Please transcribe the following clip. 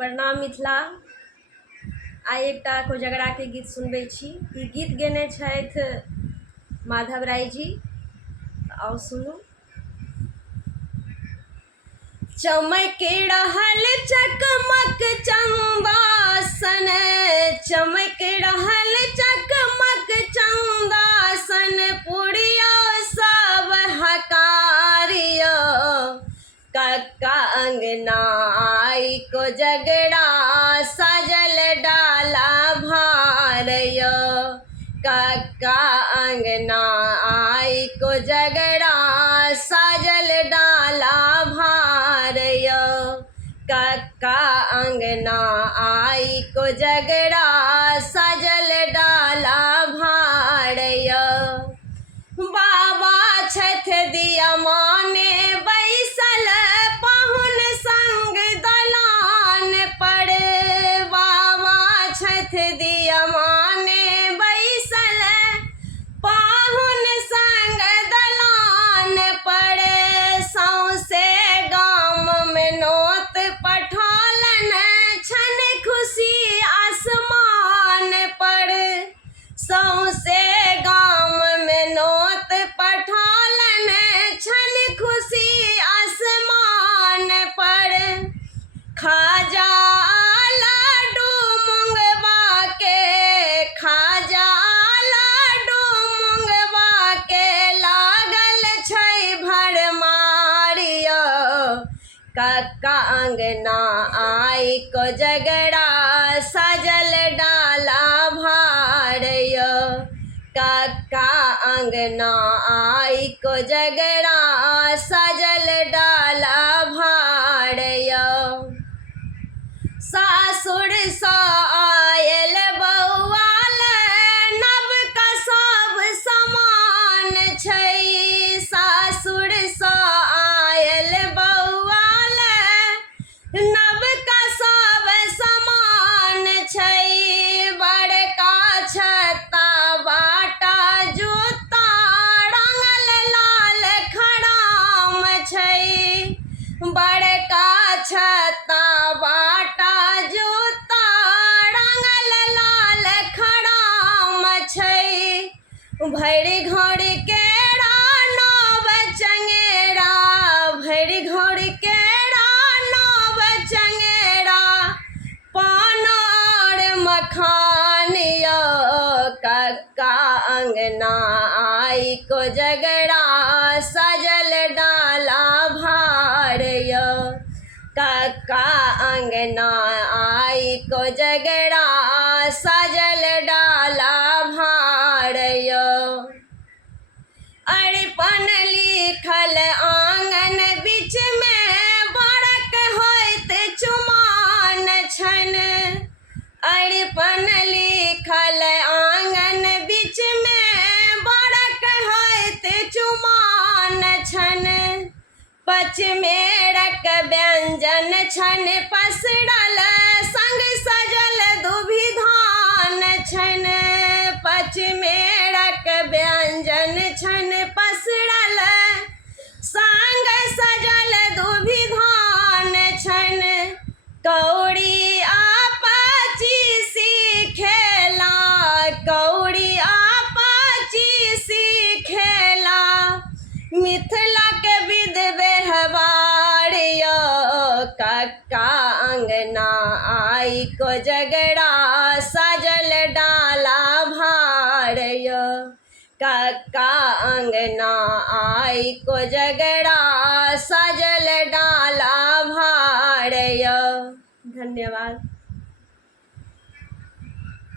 प्रणाम मिथिला। आइ एकटा कोजगरा के गीत सुनबै छी। ई गीत गेने छथि माधव राय जी। आओ सुनू। चमक रहल चकमक चंदा सन, चमक रहल चकमक चंदा सन, पुड़िया सब हकारियो। कक्का अंगना आई कोजगरा सजल डाला भारयो। कक्का अंगना आई कोजगरा सजल डाला भारयो। कक्का अंगना आई कोजगरा सजल डाला भारयो। बाबा छठ दिया माने बैसल पाहुन संग दलान पर। बाबा छठ दिया माने बैसल पाहुन संग दलान पर। सौंसे गाम में नोत पठालन छन खुशी आसमान पर। सौंसे गाम में नोत पठालन छन खुशी आसमान पर। खाजा लाडू मुंगवा के, खाजा लाडू मुंगवा के लागल छै भरमारियो। कक्का अंगना आई कोजगरा सजल डाला भारयो। कक्का अंगना आई कोजगरा सजल डाला भारयो। सासुर सा आयल बौआल नवका सब समान छै। सासुर सा आयल बौआल नवका सब समान छै। बड़का छत्ता बाटा जूता रंगल लाल खड़ाम छै। बड़का छत्ता बाटा जूता रंगल लाल खड़ाम छै। भरि घर केरा नव चंगेरा, भरि घर केरा नव चंगेरा, पान और मखान यो। कक्का अंगना आई कोजगरा सजल डाला भारयो। कक्का अंगना आई कोजगरा सजल डाला भारयो। अरिपन लिखल आंगन बीच में बड़क होइत चुमान छन। अरिपन लिखल आंगन बीच में बड़क होइत चुमान छन। पचमेरक व्यंजन छन पसरल संग सजल दुभिधान छन। पचमेरक व्यंजन छन पसरल संग सजल दुभिधान छन। कौड़ी आपची सीखेला, कौड़ी आपची सीखेला, मिथिला के विध व्यवहार यो। कक्का अंगना आई कोजगरा सजल डाला भारयो। कक्का अंगना आई कोजगरा सजल डाला भारयो। धन्यवाद।